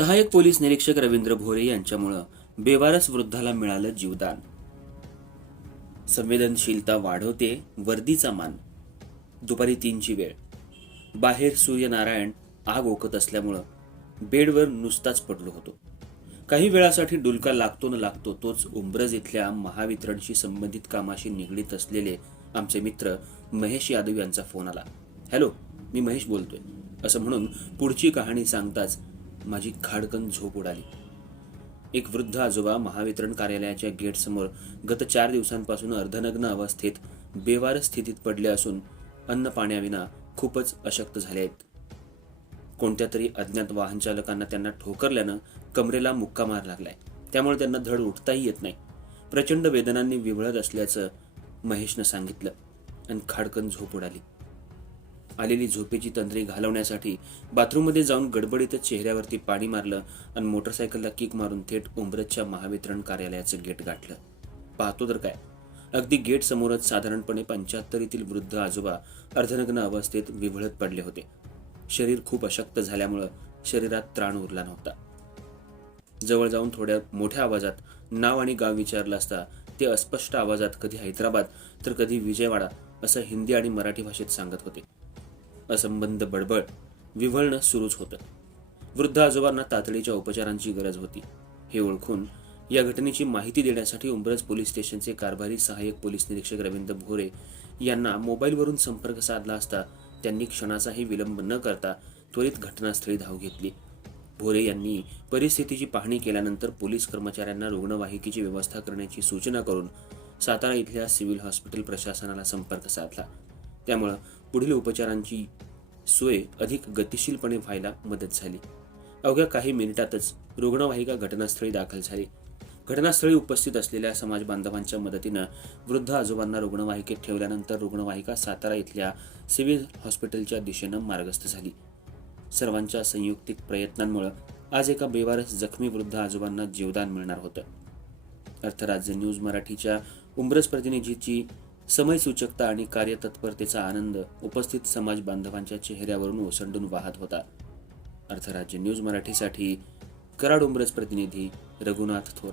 सहाय्यक पोलीस निरीक्षक रवींद्र भोरे यांच्यामुळं बेवारस वृद्धाला मिळालं जीवदान. संवेदनशीलता वाढवते वर्दीचा मान. दुपारी तीनची वेळ. बाहेर सूर्यनारायण आग ओकत असल्यामुळं बेडवर नुसताच पडलो होतो. काही वेळासाठी डुलका लागतो न लागतो तोच उंब्रज इथल्या महावितरणशी संबंधित कामाशी निगडीत असलेले आमचे मित्र महेश यादव यांचा फोन आला. हॅलो मी महेश बोलतोय. असं म्हणून पुढची कहाणी सांगताच माझी खाडकन झोप उडाली. एक वृद्ध आजोबा महावितरण कार्यालयाच्या गेटसमोर गत चार दिवसांपासून अर्धनग्न अवस्थेत बेवार स्थितीत पडले असून अन्न पाण्याविना खूपच अशक्त झाले आहेत. कोणत्या तरी अज्ञात वाहन चालकांना त्यांना ठोकरल्यानं कमरेला मुक्का मार लागलाय. त्यामुळे त्यांना धड उठताही येत नाही. प्रचंड वेदनांनी विवळत असल्याचं महेशनं सांगितलं आणि खाडकन झोप उडाली. आलेली झोपेची तंत्रे घालवण्यासाठी बाथरूममध्ये जाऊन गडबडीतच चेहऱ्यावरती पाणी मारलं आणि मोटरसायकलला किक मारून थेट उंबरजच्या महावितरण कार्यालयाचं गेट गाठलं. पाहतो तर काय? अगदी गेट समोरच साधारणपणे पंच्याहत्तरीतील वृद्ध आजोबा अर्धनग्न अवस्थेत विवळत पडले होते. शरीर खूप अशक्त झाल्यामुळं शरीरात त्राण उरला नव्हता. जवळ जाऊन थोड्या मोठ्या आवाजात नाव आणि गाव विचारलं असता ते अस्पष्ट आवाजात कधी हैदराबाद? तर कधी विजयवाडा? असं हिंदी आणि मराठी भाषेत सांगत होते. असंबंध बडबड विव्हळणं सुरूच होतं. वृद्ध आजोबांना तातडीच्या उपचारांची गरज होती. हे ओळखून या घटनेची माहिती देण्यासाठी उंबरज पोलीस स्टेशनचे कारभारी सहाय्यक पोलीस निरीक्षक रवींद्र भोरे यांना मोबाईलवरून संपर्क साधला असता त्यांनी क्षणाचाही विलंब न करता त्वरित घटनास्थळी धाव घेतली. भोरे यांनी परिस्थितीची पाहणी केल्यानंतर पोलीस कर्मचाऱ्यांना रुग्णवाहिकेची व्यवस्था करण्याची सूचना करून सातारा इथल्या सिव्हिल हॉस्पिटल प्रशासनाला संपर्क साधला. त्यामुळं पुढील उपचारांची सोय अधिक गतिशीलपणे व्हायला मदत झाली. अवघ्या काही मिनिटातच रुग्णवाहिका घटनास्थळी दाखल झाली. घटनास्थळी उपस्थित असलेल्या समाज बांधवांच्या मदतीनं वृद्ध आजोबांना रुग्णवाहिकेत ठेवल्यानंतर रुग्णवाहिका सातारा इथल्या सिव्हिल हॉस्पिटलच्या दिशेनं मार्गस्थ झाली. सर्वांच्या संयुक्तिक प्रयत्नांमुळे आज एका बेवारस जखमी वृद्ध आजोबांना जीवदान मिळणार होतं. अर्थराज्य न्यूज मराठीच्या उंबरस प्रतिनिधीची समयसूचकता आणि कार्यतत्परतेचा आनंद उपस्थित समाज बांधवांच्या चेहऱ्यावरून ओसंडून वाहत होता. अर्थराज्य न्यूज मराठीसाठी कराड उमरज प्रतिनिधी रघुनाथ थोरात.